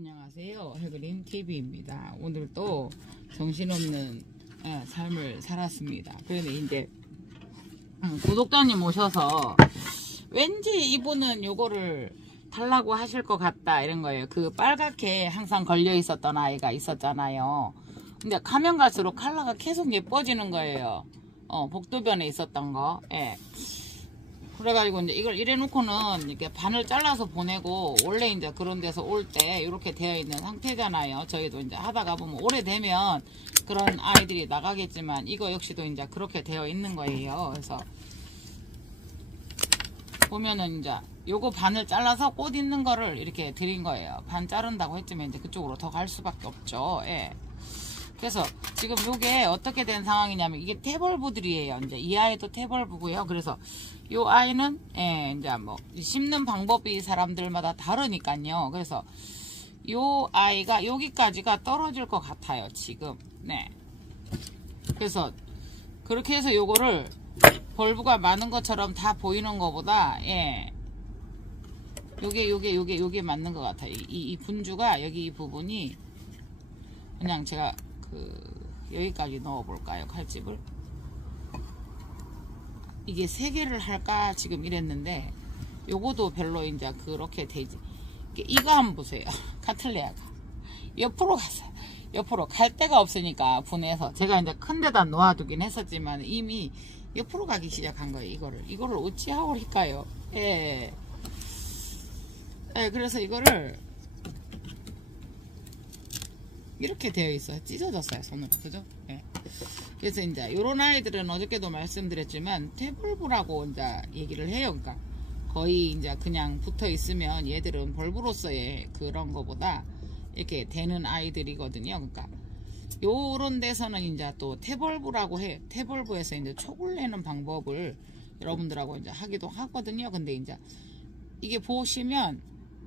안녕하세요. 해그림 TV입니다. 오늘도 정신없는 삶을 살았습니다. 그런데 이제 구독자님 오셔서 왠지 이분은 요거를 달라고 하실 것 같다 이런 거예요. 그 빨갛게 항상 걸려 있었던 아이가 있었잖아요. 근데 가면 갈수록 컬러가 계속 예뻐지는 거예요. 복도변에 있었던 거. 예. 그래가지고 이제 이걸 이래 놓고는 이렇게 반을 잘라서 보내고, 원래 이제 그런 데서 올 때 이렇게 되어 있는 상태잖아요. 저희도 이제 하다가 보면 오래되면 그런 아이들이 나가겠지만 이거 역시도 이제 그렇게 되어 있는 거예요. 그래서 보면은 이제 요거 반을 잘라서 꽃 있는 거를 이렇게 드린 거예요. 반 자른다고 했지만 이제 그쪽으로 더 갈 수밖에 없죠. 예. 그래서 지금 요게 어떻게 된 상황이냐면, 이게 태벌부들이에요. 이제 이 아이도 태벌부고요. 그래서 요 아이는 이제 뭐 심는 방법이 사람들마다 다르니까요. 그래서 요 아이가 여기까지가 떨어질 것 같아요. 지금. 네. 그래서 그렇게 해서 요거를 벌브가 많은 것처럼 다 보이는 것보다 요게 맞는 것 같아요. 이 분주가 여기 이 부분이 그냥 제가 여기까지 넣어볼까요? 칼집을. 이게 3개를 할까 지금 이랬는데 요거도 별로 이제 그렇게 되지. 이거 한번 보세요. 카틀레아가 옆으로 갔어요. 옆으로 갈 데가 없으니까 분해서 제가 이제 큰 데다 놓아두긴 했었지만 이미 옆으로 가기 시작한 거예요. 이거를 어찌하고 할까요? 예. 그래서 이거를 이렇게 되어 있어요. 찢어졌어요, 손으로. 그죠? 예. 그래서 이제 요런 아이들은 어저께도 말씀드렸지만 태벌부라고 이제 얘기를 해요. 그러니까 거의 이제 그냥 붙어 있으면 얘들은 벌브로서의 그런 거보다 이렇게 되는 아이들이거든요. 그러니까 요런 데서는 이제 또 태벌부라고 해. 태벌부에서 이제 촉을 내는 방법을 여러분들하고 이제 하기도 하거든요. 근데 이제 이게 보시면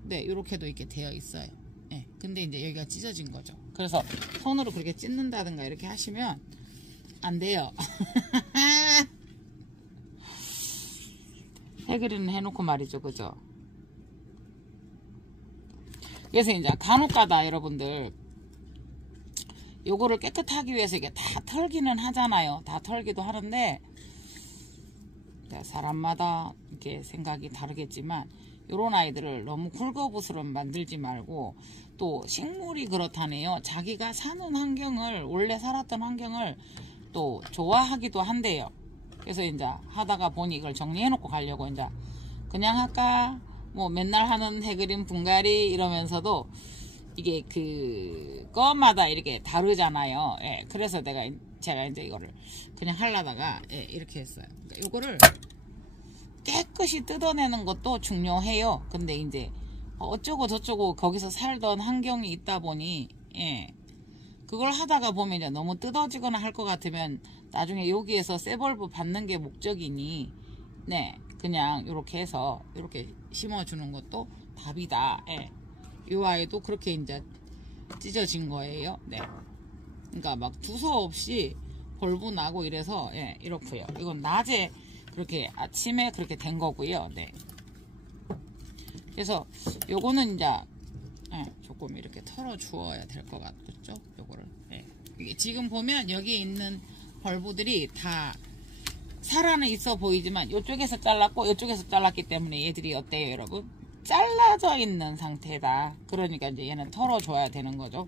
요렇게도 이렇게 되어 있어요. 예. 근데 이제 여기가 찢어진 거죠. 그래서 손으로 그렇게 찢는다든가 이렇게 하시면 안 돼요. 해그리는 해놓고 말이죠. 그죠? 그래서 이제 간혹가다 여러분들 요거를 깨끗하기 위해서 이게 다 털기는 하잖아요. 다 털기도 하는데 사람마다 이렇게 생각이 다르겠지만 요런 아이들을 너무 굴거부스럼 만들지 말고, 또 식물이 그렇다네요. 자기가 사는 환경을, 원래 살았던 환경을 또 좋아하기도 한대요. 그래서 이제 하다가 보니 이걸 정리해 놓고 가려고 이제 그냥 할까 뭐 맨날 하는 해그림 분갈이 이러면서도 이게 그거마다 이렇게 다르잖아요. 예, 그래서 제가 이제 이거를 그냥 하려다가 이렇게 했어요. 그러니까 요거를 깨끗이 뜯어내는 것도 중요해요. 근데 이제 어쩌고 저쩌고 거기서 살던 환경이 있다 보니 그걸 하다가 보면 이제 너무 뜯어지거나 할 것 같으면 나중에 여기에서 쇠벌브 받는 게 목적이니 그냥 이렇게 해서 이렇게 심어주는 것도 답이다. 이 아이도 그렇게 이제 찢어진 거예요. 그러니까 막 두서없이 벌브 나고 이래서 이렇고요. 이건 낮에 그렇게 아침에 그렇게 된 거고요. 그래서 요거는 이제 조금 이렇게 털어 주어야 될 것 같죠. 요거를 이게 지금 보면 여기에 있는 벌브들이 다 살아는 있어 보이지만 요쪽에서 잘랐고 요쪽에서 잘랐기 때문에 얘들이 어때요, 여러분? 잘라져 있는 상태다. 그러니까 이제 얘는 털어 줘야 되는 거죠.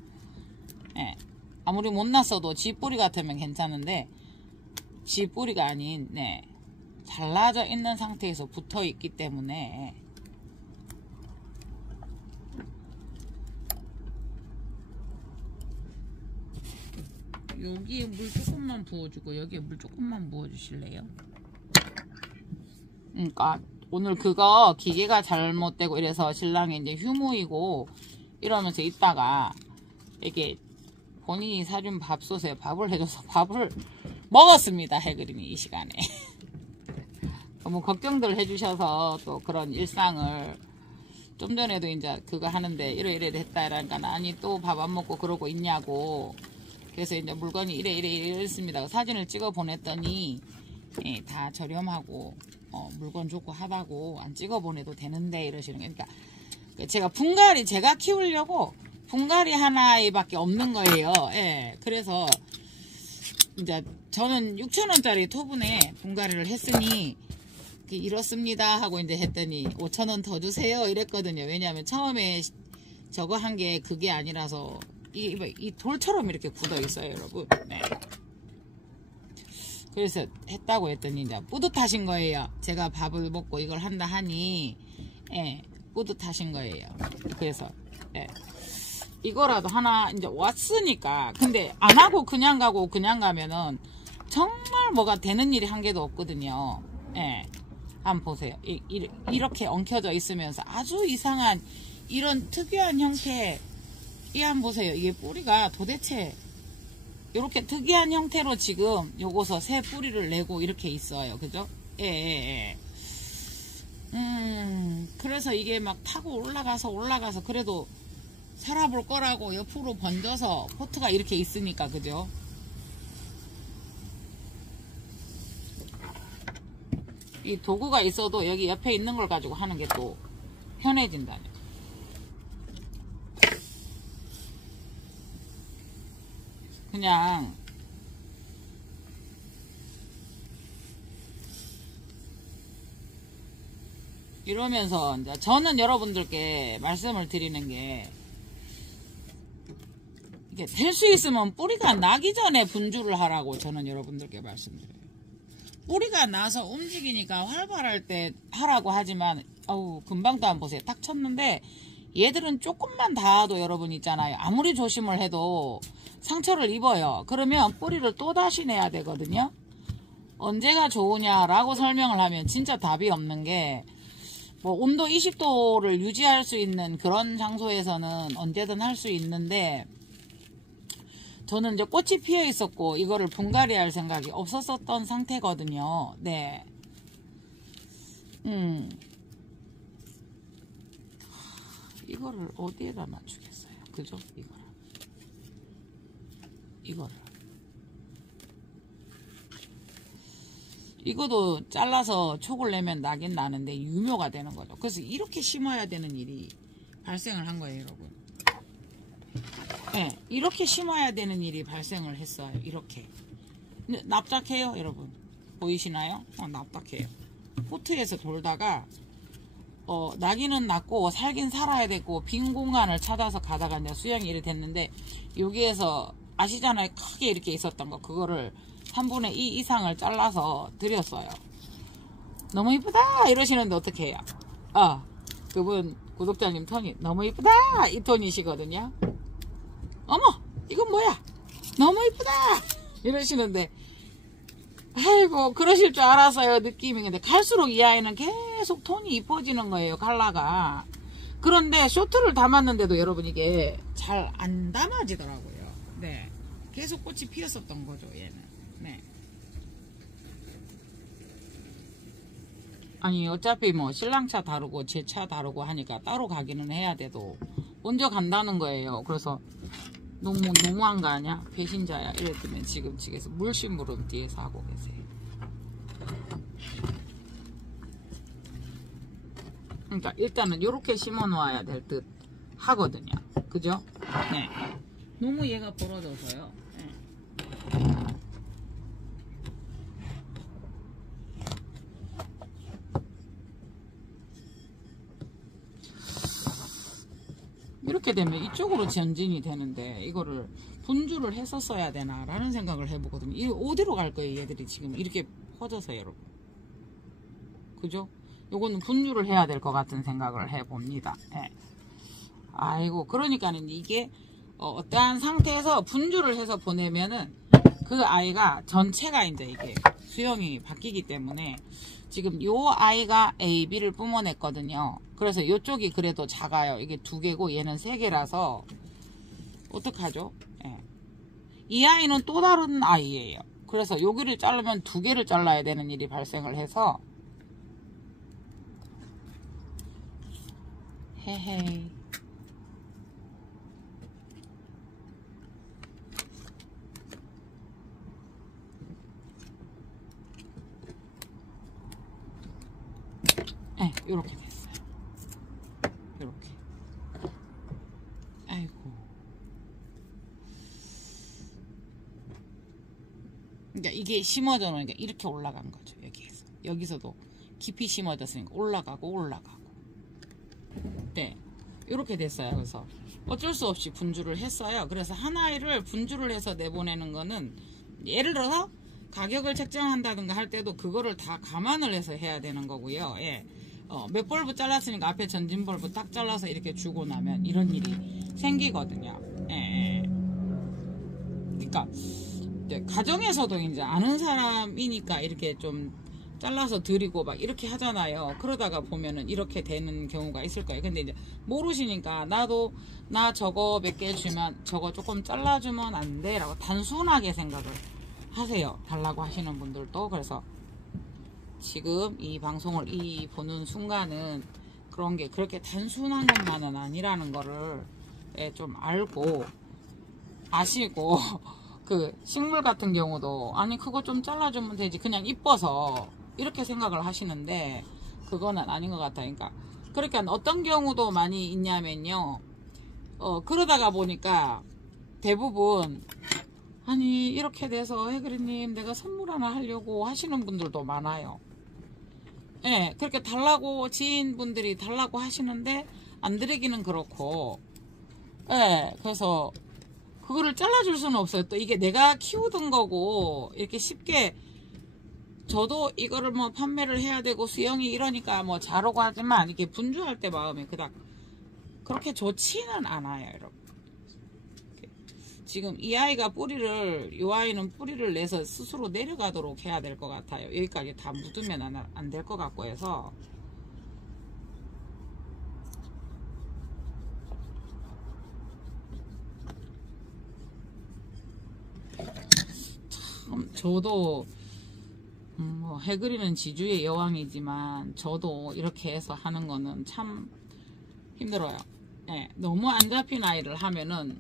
아무리 못 났어도 지 뿌리 같으면 괜찮은데 지 뿌리가 아닌 잘라져 있는 상태에서 붙어 있기 때문에 여기에 물 조금만 부어주고 여기에 물 조금만 부어주실래요? 그러니까 오늘 그거 기계가 잘못되고 이래서 신랑이 이제 휴무이고 이러면서 있다가 이게 본인이 사준 밥솥에 밥을 해줘서 밥을 먹었습니다. 해그림이 이 시간에 너무 걱정들 해주셔서 또 그런 일상을 좀 전에도 이제 그거 하는데 이래 했다 이러니까 아니 또 밥 안 먹고 그러고 있냐고. 그래서 이제 물건이 이랬습니다. 사진을 찍어 보냈더니 다 저렴하고 물건 좋고 하다고 안 찍어 보내도 되는데 이러시는 거니까, 제가 분갈이 제가 키우려고 분갈이 하나밖에 없는 거예요. 예. 그래서 이제 저는 6,000원짜리 토분에 분갈이를 했으니 이렇습니다 하고 이제 했더니 5,000원 더 주세요 이랬거든요. 왜냐하면 처음에 저거 한 게 그게 아니라서 이 돌처럼 이렇게 굳어 있어요, 여러분. 네. 그래서 했다고 했더니 이제 뿌듯하신 거예요. 제가 밥을 먹고 이걸 한다 하니, 예, 뿌듯하신 거예요. 그래서, 예. 이거라도 하나 이제 왔으니까. 근데 안 하고 그냥 가고 그냥 가면은 정말 뭐가 되는 일이 한 개도 없거든요. 예. 한번 보세요. 이렇게 엉켜져 있으면서 아주 이상한 이런 특이한 형태. 이 한번 보세요. 이게 뿌리가 도대체 이렇게 특이한 형태로 지금 요거서 새 뿌리를 내고 이렇게 있어요. 그죠? 예. 그래서 이게 막 타고 올라가서 그래도 살아볼 거라고 옆으로 번져서 포트가 이렇게 있으니까, 그죠? 이 도구가 있어도 여기 옆에 있는 걸 가지고 하는 게 또 편해진다네. 그냥 이러면서 이제 저는 여러분들께 말씀을 드리는 게 이게 될 수 있으면 뿌리가 나기 전에 분주를 하라고 저는 여러분들께 말씀드려요. 뿌리가 나서 움직이니까 활발할 때 하라고 하지만 어우 금방도 안 보세요. 딱 쳤는데 얘들은 조금만 닿아도 여러분 있잖아요. 아무리 조심을 해도 상처를 입어요. 그러면 뿌리를 또다시 내야 되거든요. 언제가 좋으냐라고 설명을 하면 진짜 답이 없는 게 뭐 온도 20도를 유지할 수 있는 그런 장소에서는 언제든 할 수 있는데 저는 이제 꽃이 피어 있었고 이거를 분갈이 할 생각이 없었던 상태거든요. 네. 이거를 어디에다 맞추겠어요? 그죠? 이거도 잘라서 촉을 내면 나긴 나는데 유묘가 되는 거죠. 그래서 이렇게 심어야 되는 일이 발생을 한 거예요, 여러분. 네, 이렇게 심어야 되는 일이 발생을 했어요. 이렇게. 근데 납작해요, 여러분. 보이시나요? 납작해요. 포트에서 돌다가 나기는 났고 살긴 살아야 되고 빈 공간을 찾아서 가다가 이제 수영이 이래 됐는데 여기에서 아시잖아요. 크게 이렇게 있었던 거 그거를 3분의 2 이상을 잘라서 드렸어요. 너무 이쁘다 이러시는데 어떻게 해요? 그분 구독자님 톤이 너무 이쁘다 이 톤이시거든요. 어머 이건 뭐야 너무 이쁘다 이러시는데 아이고 그러실 줄 알았어요. 느낌이. 근데 갈수록 이 아이는 계속 톤이 이뻐지는 거예요. 컬러가. 그런데 쇼트를 담았는데도 여러분 이게 잘 안 담아지더라고요. 네, 계속 꽃이 피었었던 거죠 얘는. 네. 아니 어차피 뭐 신랑차 다르고 제 차 다르고 하니까 따로 가기는 해야 돼도 먼저 간다는 거예요. 그래서 너무한 거 아니야? 배신자야 이랬더니 지금 측에서 물심부름 뒤에서 하고 계세요. 그러니까 일단은 이렇게 심어 놓아야 될 듯 하거든요. 그죠? 네. 너무 얘가 벌어져서요. 네. 이렇게 되면 이쪽으로 전진이 되는데 이거를 분주를 했었어야 되나 라는 생각을 해보거든요. 이 어디로 갈 거예요 얘들이 지금 이렇게 퍼져서 여러분. 그죠? 요거는 분주를 해야 될 것 같은 생각을 해봅니다. 네. 아이고 그러니까는 이게 어떠한 상태에서 분주를 해서 보내면은 그 아이가 전체가 이제 이게 수영이 바뀌기 때문에 지금 요 아이가 A, B를 뿜어냈거든요. 그래서 이쪽이 그래도 작아요. 이게 2개고 얘는 3개라서 어떡하죠? 예. 이 아이는 또 다른 아이예요. 그래서 여기를 자르면 2개를 잘라야 되는 일이 발생을 해서 헤헤이. 네, 요렇게 됐어요. 요렇게. 아유, 아이고. 그러니까 이게 심어져 놓으니까 이렇게 올라간 거죠. 여기서도 깊이 심어졌으니까 올라가고. 네, 이렇게 됐어요. 그래서 어쩔 수 없이 분주를 했어요. 그래서 한 아이를 분주를 해서 내보내는 거는, 예를 들어서 가격을 책정한다든가 할 때도 그거를 다 감안을 해서 해야 되는 거고요. 예. 몇 벌브 잘랐으니까 앞에 전진 벌브 딱 잘라서 이렇게 주고 나면 이런 일이 생기거든요. 예. 그러니까 가정에서도 이제 아는 사람이니까 이렇게 좀 잘라서 드리고 막 이렇게 하잖아요. 그러다가 보면은 이렇게 되는 경우가 있을 거예요. 근데 이제 모르시니까 나 저거 몇 개 주면 저거 조금 잘라주면 안 돼? 라고 단순하게 생각을 하세요. 달라고 하시는 분들도. 그래서 지금 이 방송을 보는 순간은 그런 게 그렇게 단순한 것만은 아니라는 거를 좀 알고 아시고, 그 식물 같은 경우도 아니 그거 좀 잘라주면 되지, 그냥 이뻐서 이렇게 생각을 하시는데 그거는 아닌 것 같아요. 그러니까 어떤 경우도 많이 있냐면요, 그러다가 보니까 대부분 아니 이렇게 돼서 해그리님 내가 선물 하나 하려고 하시는 분들도 많아요. 예, 그렇게 달라고 지인분들이 달라고 하시는데 안 드리기는 그렇고, 예, 그래서 그거를 잘라줄 수는 없어요. 또 이게 내가 키우던 거고 이렇게 쉽게, 저도 이거를 뭐 판매를 해야 되고 수영이 이러니까 뭐 잘하고 하지만 이게 분주할 때 마음이 그닥 그렇게 좋지는 않아요, 여러분. 지금 이 아이가 이 아이는 뿌리를 내서 스스로 내려가도록 해야 될 것 같아요. 여기까지 다 묻으면 안 될 것 같고 해서. 참, 저도 뭐 해그리는 지주의 여왕이지만 저도 이렇게 해서 하는 거는 참 힘들어요. 네, 너무 안 잡힌 아이를 하면은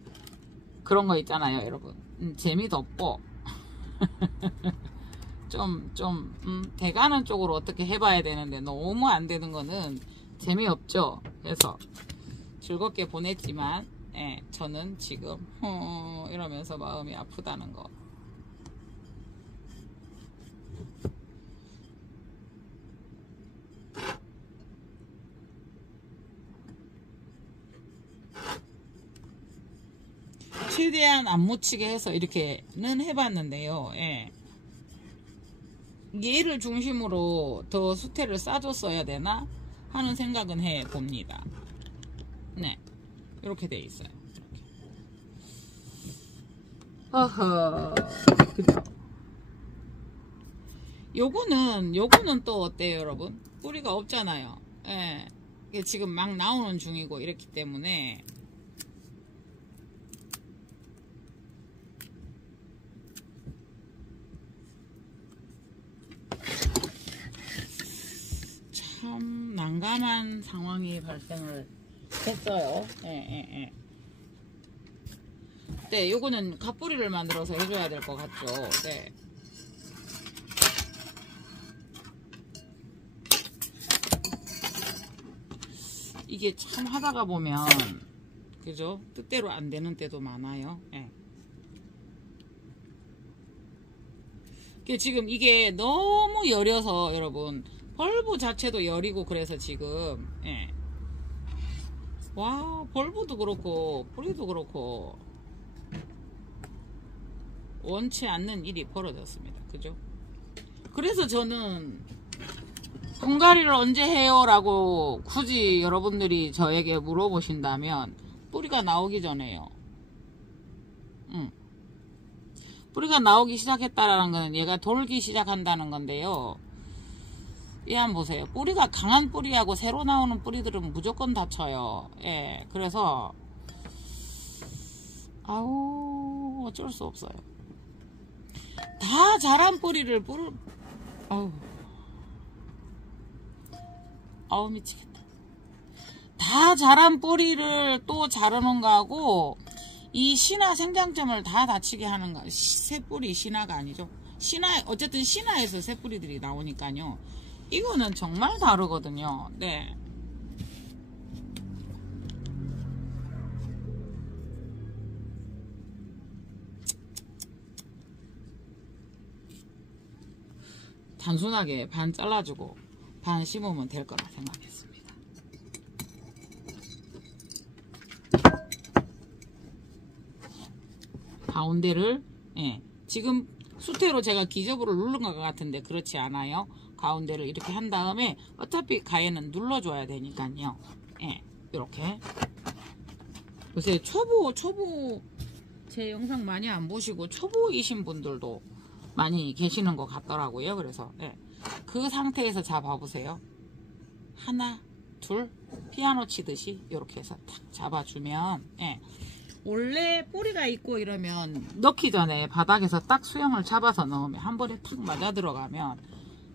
그런 거 있잖아요, 여러분. 재미도 없고 돼가는 쪽으로 어떻게 해봐야 되는데 너무 안 되는 거는 재미없죠. 그래서 즐겁게 보냈지만, 저는 지금 이러면서 마음이 아프다는 거. 최대한 안 묻히게 해서 이렇게는 해봤는데요. 예. 얘를 중심으로 더 수태를 싸줬어야 되나 하는 생각은 해봅니다. 네, 이렇게 돼 있어요. 어허, 그쵸? 요거는 또 어때요, 여러분? 뿌리가 없잖아요. 예. 이게 지금 막 나오는 중이고 이렇기 때문에 참 난감한 상황이 발생을 했어요. 예. 네, 요거는 갓뿌리를 만들어서 해줘야 될 것 같죠. 네. 이게 참 하다가 보면, 그죠? 뜻대로 안 되는 때도 많아요. 예. 지금 이게 너무 여려서 여러분, 벌브 자체도 여리고 그래서 지금, 예. 와, 벌브도 그렇고 뿌리도 그렇고 원치 않는 일이 벌어졌습니다. 그죠? 그래서 저는 분갈이를 언제 해요? 라고 굳이 여러분들이 저에게 물어보신다면 뿌리가 나오기 전에요. 뿌리가 나오기 시작했다라는 건 얘가 돌기 시작한다는 건데요. 이 한번 보세요. 뿌리가 강한 뿌리하고 새로 나오는 뿌리들은 무조건 다쳐요. 예, 그래서 아우 어쩔 수 없어요. 다 자란 뿌리를 아우 미치겠다. 다 자란 뿌리를 또 자르는 거하고 이 신화 생장점을 다 다치게 하는 거. 새뿌리 신화가 아니죠. 어쨌든 신화에서 새뿌리들이 나오니까요. 이거는 정말 다르거든요. 네. 단순하게 반 잘라주고 반 심으면 될 거라 생각했습니다. 가운데를 지금 수태로 제가 기접으로 누른 것 같은데 그렇지 않아요. 가운데를 이렇게 한 다음에 어차피 가에는 눌러줘야 되니까요. 이렇게 요새 초보 제 영상 많이 안 보시고 초보이신 분들도 많이 계시는 것 같더라고요. 그래서 그 상태에서 잡아보세요. 하나, 둘, 피아노 치듯이 이렇게 해서 탁 잡아주면 원래 뿌리가 있고 이러면 넣기 전에 바닥에서 딱 수영을 잡아서 넣으면 한 번에 탁 맞아 들어가면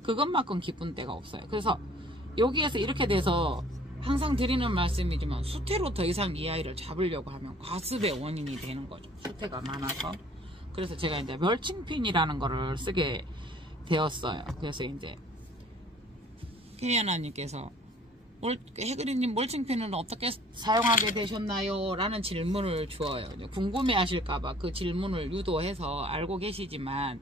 그것만큼 기쁜 때가 없어요. 그래서 여기에서 이렇게 돼서 항상 드리는 말씀이지만 수태로 더 이상 이 아이를 잡으려고 하면 과습의 원인이 되는 거죠. 수태가 많아서. 그래서 제가 이제 멀칭핀이라는 거를 쓰게 되었어요. 그래서 이제 케이아나님께서 해그리님 멀칭핀은 어떻게 사용하게 되셨나요? 라는 질문을 주어요. 궁금해 하실까봐 그 질문을 유도해서 알고 계시지만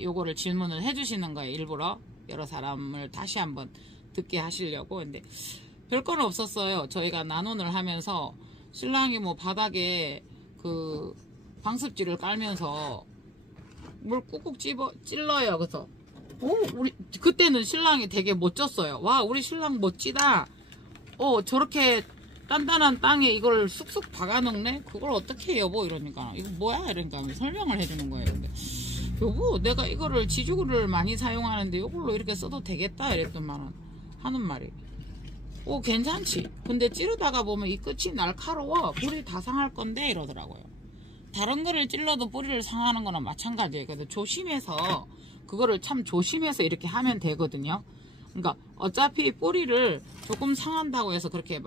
요거를 질문을 해주시는 거예요. 일부러 여러 사람을 다시 한번 듣게 하시려고. 근데 별건 없었어요. 저희가 난원을 하면서 신랑이 뭐 바닥에 그 방습지를 깔면서 물 꾹꾹 찔러요. 그래서 우리 그때는 신랑이 되게 멋졌어요. 와, 우리 신랑 멋지다. 저렇게 단단한 땅에 이걸 쑥쑥 박아넣네. 그걸 어떻게 해, 여보? 이러니까 이거 뭐야? 이러니까 설명을 해주는 거예요. 근데 여보, 내가 이거를 지주구를 많이 사용하는데 이걸로 이렇게 써도 되겠다 이랬더만은 하는 말이 괜찮지. 근데 찌르다가 보면 이 끝이 날카로워. 뿌리 다 상할 건데 이러더라고요. 다른 거를 찔러도 뿌리를 상하는 거나 마찬가지예요. 그래서 조심해서 그거를 참 조심해서 이렇게 하면 되거든요. 그러니까 어차피 뿌리를 조금 상한다고 해서 그렇게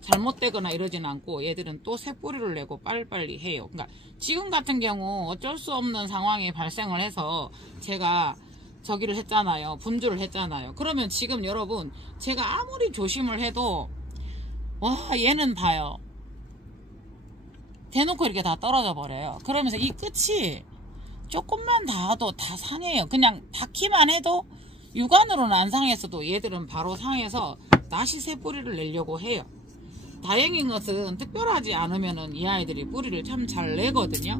잘못되거나 이러진 않고 얘들은 또 새 뿌리를 내고 빨리빨리 해요. 그러니까 지금 같은 경우 어쩔 수 없는 상황이 발생을 해서 제가 저기를 했잖아요. 분주를 했잖아요. 그러면 지금 여러분 제가 아무리 조심을 해도 와, 얘는 봐요. 대놓고 이렇게 다 떨어져 버려요. 그러면서 이 끝이 조금만 닿아도 다 상해요. 그냥 닿기만 해도 육안으로는 안 상했어도 얘들은 바로 상해서 다시 새 뿌리를 내려고 해요. 다행인 것은 특별하지 않으면은 이 아이들이 뿌리를 참 잘 내거든요.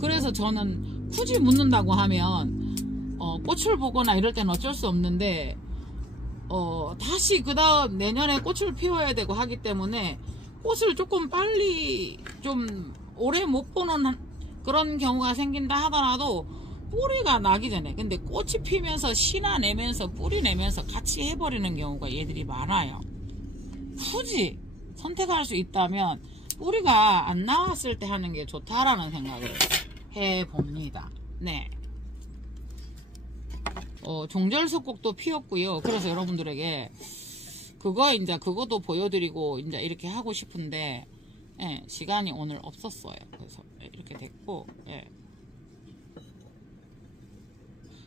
그래서 저는 굳이 묻는다고 하면 꽃을 보거나 이럴 때는 어쩔 수 없는데 다시 그 다음 내년에 꽃을 피워야 되고 하기 때문에 꽃을 조금 빨리 좀 오래 못 보는 그런 경우가 생긴다 하더라도 뿌리가 나기 전에, 근데 꽃이 피면서 씨나 내면서 뿌리 내면서 같이 해버리는 경우가 얘들이 많아요. 굳이 선택할 수 있다면 뿌리가 안 나왔을 때 하는 게 좋다라는 생각을 해봅니다. 네. 종절석곡도 피었고요. 그래서 여러분들에게 그것도 보여드리고 이제 이렇게 하고 싶은데 시간이 오늘 없었어요. 그래서 이렇게 됐고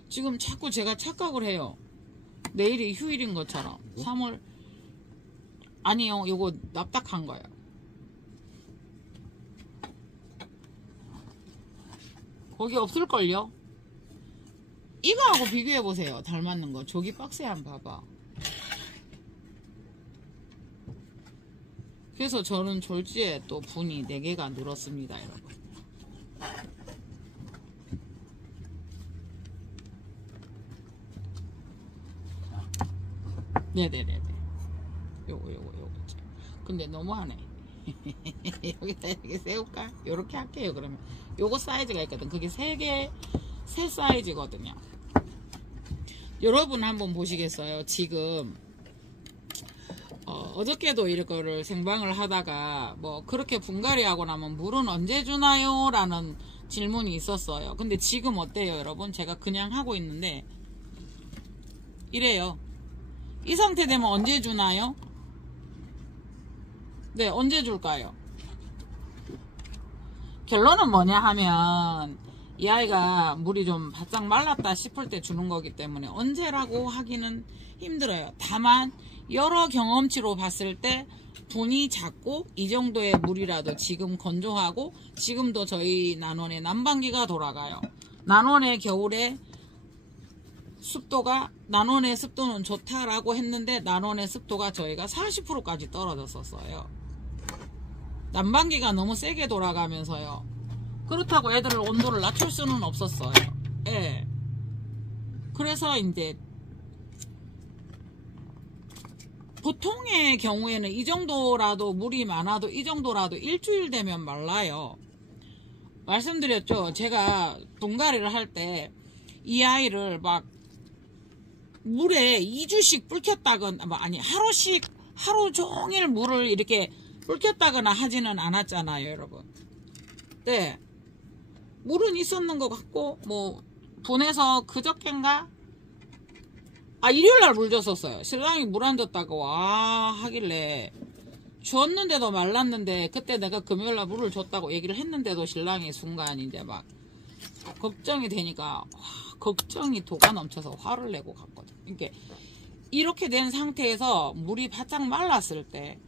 지금 자꾸 제가 착각을 해요. 내일이 휴일인 것처럼. 3월 아니요, 요거 납작한 거예요. 거기 없을걸요? 이거하고 비교해보세요. 닮았는 거. 저기 박스에 한번 봐봐. 그래서 저는 졸지에 또 분이 4개가 늘었습니다, 여러분. 네네네네. 요거. 근데 너무하네. 여기다 이렇게 세울까? 요렇게 할게요, 그러면. 요거 사이즈가 있거든. 그게 세 사이즈거든요. 여러분 한번 보시겠어요? 지금 어저께도 이거를 생방을 하다가 뭐 그렇게 분갈이 하고 나면 물은 언제 주나요? 라는 질문이 있었어요. 근데 지금 어때요, 여러분? 제가 그냥 하고 있는데 이래요. 이 상태 되면 언제 주나요? 네, 언제 줄까요? 결론은 뭐냐 하면 이 아이가 물이 좀 바짝 말랐다 싶을 때 주는 거기 때문에 언제라고 하기는 힘들어요. 다만 여러 경험치로 봤을 때 분이 작고 이 정도의 물이라도 지금 건조하고 지금도 저희 난원에 난방기가 돌아가요. 난원에 겨울에 습도가 난원의 습도는 좋다라고 했는데 난원의 습도가 저희가 40%까지 떨어졌었어요. 난방기가 너무 세게 돌아가면서요. 그렇다고 애들을 온도를 낮출 수는 없었어요. 예. 그래서 이제 보통의 경우에는 이 정도라도 물이 많아도 이 정도라도 일주일 되면 말라요. 말씀드렸죠. 제가 분갈이를 할 때 이 아이를 막 물에 2주씩 불켰다거나 아니 하루 종일 물을 이렇게 불켰다거나 하지는 않았잖아요, 여러분. 네. 물은 있었는 것 같고 뭐 분해서 그저껜가 일요일날 물 줬었어요. 신랑이 물 안 줬다고 와 하길래 줬는데도 말랐는데 그때 내가 금요일날 물을 줬다고 얘기를 했는데도 신랑이 순간 이제 막 걱정이 되니까 걱정이 도가 넘쳐서 화를 내고 갔거든. 이렇게 된 상태에서 물이 바짝 말랐을 때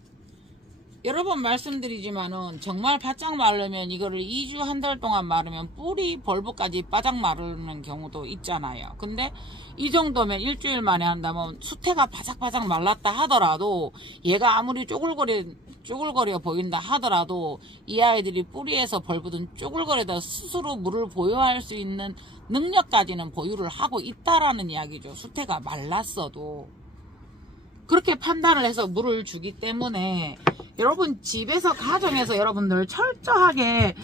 여러 번 말씀드리지만은 정말 바짝 마르면 이거를 2주 한 달 동안 마르면 뿌리 벌브까지 바짝 마르는 경우도 있잖아요. 근데 이 정도면 일주일 만에 한다면 수태가 바삭바삭 말랐다 하더라도 얘가 아무리 쪼글거려 보인다 하더라도 이 아이들이 뿌리에서 벌브든 쪼글거리다 스스로 물을 보유할 수 있는 능력까지는 보유를 하고 있다라는 이야기죠. 수태가 말랐어도. 그렇게 판단을 해서 물을 주기 때문에 여러분 집에서 가정에서 여러분들 철저하게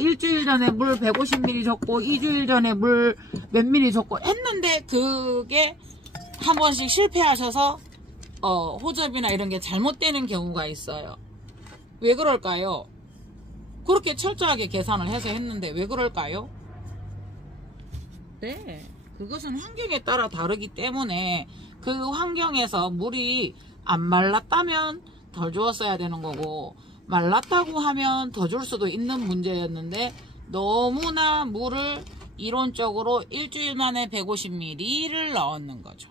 일주일 전에 물 150ml 줬고 2주일 전에 물 몇 ml 줬고 했는데 그게 한 번씩 실패하셔서 호접이나 이런 게 잘못되는 경우가 있어요. 왜 그럴까요? 그렇게 철저하게 계산을 해서 했는데 왜 그럴까요? 네, 그것은 환경에 따라 다르기 때문에 그 환경에서 물이 안 말랐다면 덜 주었어야 되는 거고 말랐다고 하면 더 줄 수도 있는 문제였는데 너무나 물을 이론적으로 일주일 만에 150ml를 넣었는 거죠.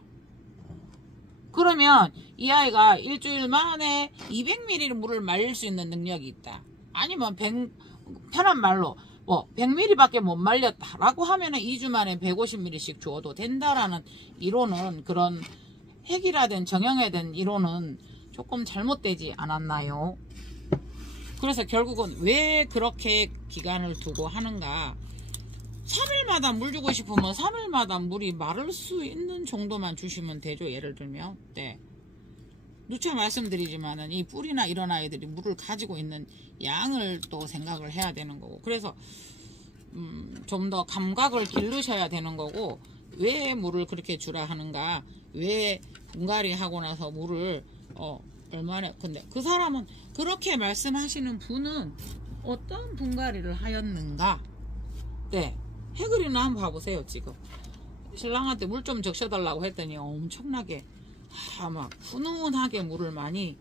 그러면 이 아이가 일주일 만에 200ml 물을 말릴 수 있는 능력이 있다. 아니면 편한 말로 100ml 밖에 못 말렸다 라고 하면은 2주 만에 150ml씩 주어도 된다라는 이론은 그런 핵이라든 정형화된 이론은 조금 잘못되지 않았나요? 그래서 결국은 왜 그렇게 기간을 두고 하는가? 3일마다 물 주고 싶으면 3일마다 물이 마를 수 있는 정도만 주시면 되죠. 예를 들면 네. 누차 말씀드리지만은 이 뿔이나 이런 아이들이 물을 가지고 있는 양을 또 생각을 해야 되는 거고 그래서 좀 더 감각을 기르셔야 되는 거고 왜 물을 그렇게 주라 하는가? 왜 분갈이 하고 나서 물을 얼마나 근데 그 사람은 그렇게 말씀하시는 분은 어떤 분갈이를 하였는가? 네. 해그리는 한번 봐보세요. 지금 신랑한테 물 좀 적셔달라고 했더니 엄청나게 막 훈훈하게 물을 많이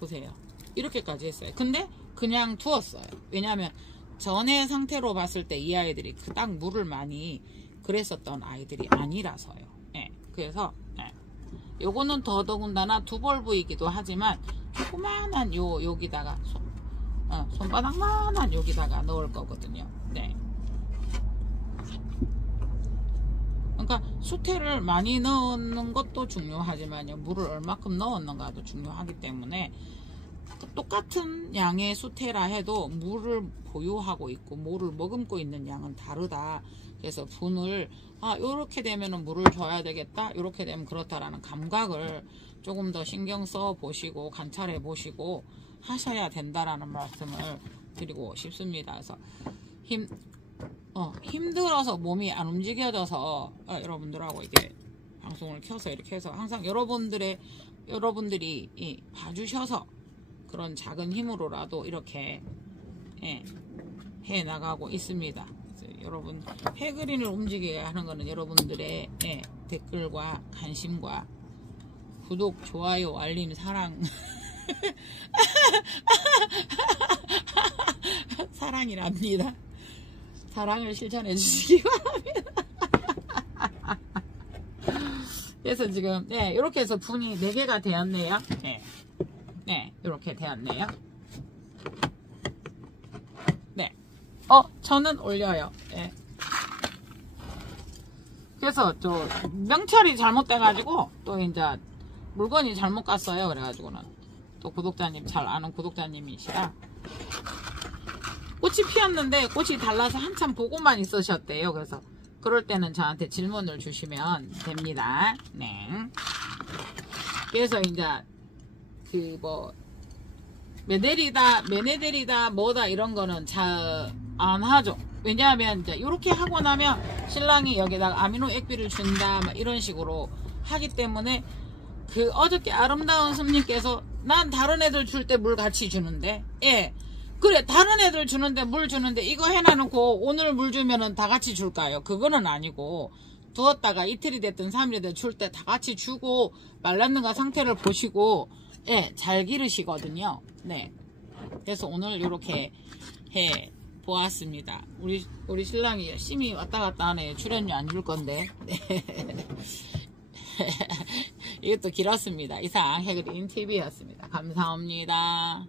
보세요. 이렇게까지 했어요. 근데 그냥 두었어요. 왜냐하면 전의 상태로 봤을 때 이 아이들이 그닥 물을 많이 그랬었던 아이들이 아니라서요. 그래서 요거는 더더군다나 두벌브이기도 하지만 조그만한 여기다가 손바닥만한 여기다가 넣을 거거든요. 네. 그러니까 수태를 많이 넣는 것도 중요하지만요. 물을 얼마큼 넣었는가도 중요하기 때문에 똑같은 양의 수태라 해도 물을 보유하고 있고 물을 머금고 있는 양은 다르다. 그래서 분을 요렇게 되면은 물을 줘야 되겠다. 요렇게 되면 그렇다라는 감각을 조금 더 신경 써 보시고 관찰해 보시고 하셔야 된다라는 말씀을 드리고 싶습니다. 그래서 힘들어서 몸이 안 움직여져서 여러분들하고 이게 방송을 켜서 이렇게 해서 항상 여러분들이 봐주셔서 그런 작은 힘으로라도 이렇게 해 나가고 있습니다. 여러분 해그린을 움직여야 하는 거는 여러분들의 댓글과 관심과 구독, 좋아요, 알림, 사랑 사랑이랍니다. 사랑을 실천해 주시기 바랍니다. 그래서 지금 이렇게 해서 분이 4개가 되었네요. 이렇게 되었네요. 네. 저는 올려요. 그래서 저 명찰이 잘못돼가지고 또 이제 물건이 잘못 갔어요. 그래가지고는 또 구독자님 잘 아는 구독자님이시라 꽃이 피었는데 꽃이 달라서 한참 보고만 있으셨대요. 그래서 그럴 때는 저한테 질문을 주시면 됩니다. 네. 그래서 이제 그 뭐 메네델이다 뭐다 이런 거는 잘 안 하죠. 왜냐하면 이제 이렇게 하고 나면 신랑이 여기다가 아미노 액비를 준다 막 이런 식으로 하기 때문에 그 어저께 아름다운 손님께서 난 다른 애들 줄 때 물 같이 주는데 예 그래 다른 애들 주는데 물 주는데 이거 해놔놓고 오늘 물 주면은 다 같이 줄까요? 그거는 아니고 두었다가 이틀이 됐든 3일이 됐든 줄 때 다 같이 주고 말랐는가 상태를 보시고 예 잘 기르시거든요. 네 그래서 오늘 이렇게 해 보았습니다. 우리 신랑이 열심히 왔다 갔다 하네. 출연료 안 줄 건데. 네. 이것도 길었습니다. 이상 해그린 TV였습니다. 감사합니다.